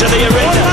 to the arena.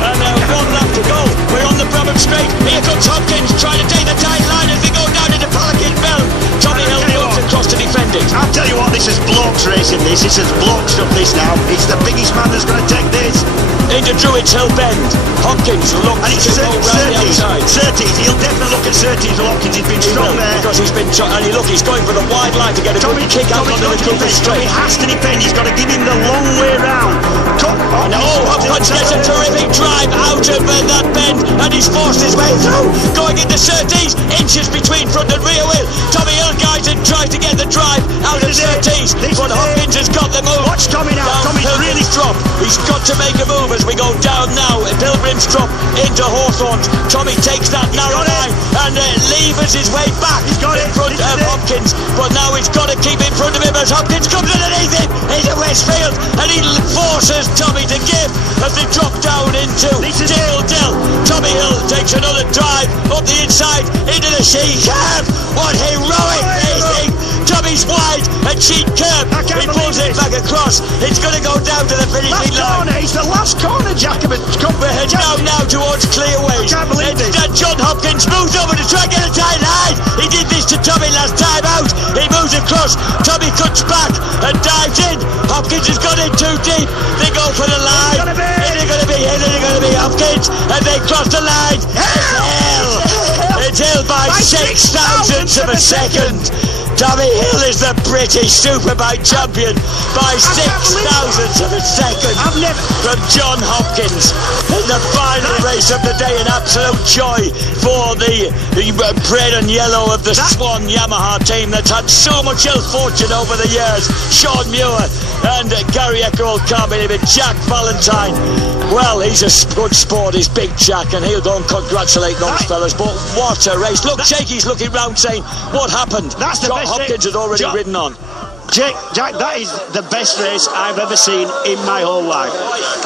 And one lap to go. We're on the Brabham Straight. Here comes Hopkins trying to take the tight line as we go down into Pelican Bell. Tommy Hill moves across to defend it. I'll tell you what, this is blokes racing this. This is bloke stuff this now. It's the biggest man that's going to take this. Into Druids Hill Bend. Hopkins looks to go round the outside. Surtees, he'll definitely look at Surtees. Hopkins, he's been strong there. Because he's been, and he's going for the wide line to get a good kick out onto the Cooper Straight. He has to defend, he's got to give him the long way round. Hopkins gets a terrific drive out of that bend, and he's forced his way through. Going into Surtees, inches between front and rear wheel. Tommy Hill guides and tries to get the drive out of Surtees, but Hopkins has got the move. Watch Tommy now, Tommy's really drop. He's got to make a move as we go down now. Pilgrim's drop into Hawthorns. Tommy takes that narrow line and levers his way back in front of Hopkins, but now he's got to keep in front of him as Hopkins comes underneath him into Westfield, and he forces Tommy to give as they drop down into Dale Dell. Tommy Hill takes another drive up the inside into the sheet curve. What heroic racing! Tommy's wide and sheet curve. He pulls it back across. It's going to go down to the finishing line. It's the last corner, Jacobin. We're heading now towards Clearways. John Hopkins moves over to try and get a tight line. He did this to Tommy last time out. He moves across. Tommy cuts back and dives in. Hopkins has got in too deep. They go for the line. It's going to be Hopkins, and they cross the line. It's Hill by 6 thousandths of a second. Tommy Hill is the British Superbike champion by 6 thousandths of a second from John Hopkins in the final race of the day. An absolute joy for the red and yellow of the Swan Yamaha team that's had so much ill fortune over the years. Sean Muir and Gary Eckerall can't believe it. Jack Valentine, well, he's a good sport, he's Big Jack, and he'll go and congratulate those fellas. But what a race. Look, Jakey's looking round saying, what happened? That's the best Hopkins had already ridden on. Jack, that is the best race I've ever seen in my whole life.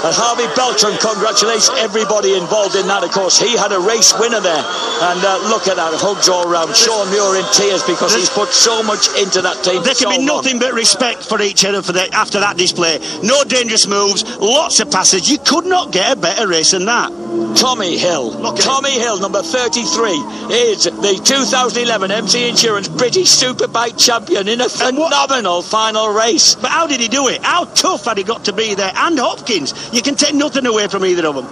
And Harvey Beltran congratulates everybody involved in that, of course. He had a race winner there. And look at that, hugs all round. Sean Muir in tears because he's put so much into that team. There can be nothing but respect for each other after that display. No dangerous moves, lots of passes. You could not get a better race than that. Tommy Hill, number 33, is the 2011 MC Insurance British Superbike champion in a phenomenal final race. But how did he do it? How tough had he got to be there? And Hopkins, you can take nothing away from either of them.